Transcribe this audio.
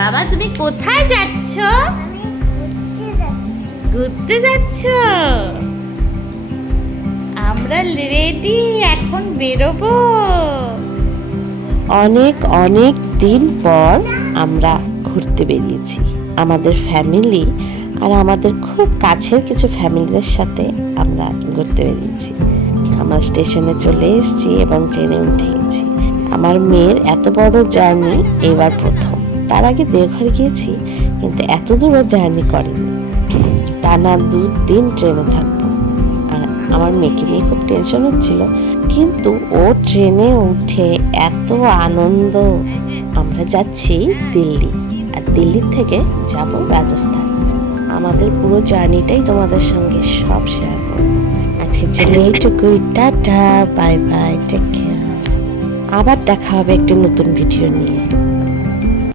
বাবা তুমি কোথায় যাচ্ছ? ঘুরতে যাচ্ছ? আমরা রেডি, এখন বেরোবো। অনেক অনেক দিন পর আমরা ঘুরতে বেরিয়েছি আমাদের ফ্যামিলি আর আমাদের খুব কাছের কিছু ফ্যামিলিদের সাথে আমরা ঘুরতে বেরিয়েছি। আমরা স্টেশনে চলে এসেছি এবং ট্রেনে উঠে গেছি। আমার মেয়ের এত বড় জার্নি এবার প্রথম। তার আগে দেওঘর গিয়েছি, কিন্তু এত দূরও জার্নি করেনি। টানা 2 দিন ট্রেনে থাকবো। আর আমার মেয়েকে নিয়ে খুব টেনশন হচ্ছিল, কিন্তু ও ট্রেনে উঠে এত আনন্দ। আমরা যাচ্ছি দিল্লি, আর দিল্লি থেকে যাব রাজস্থান। আমাদের পুরো জার্নিটাই তোমাদের সঙ্গে সব শেয়ার করব। আজকে চলে এইটুকুই, tata, bye bye, take care. আবার দেখা হবে একটি নতুন ভিডিও নিয়ে।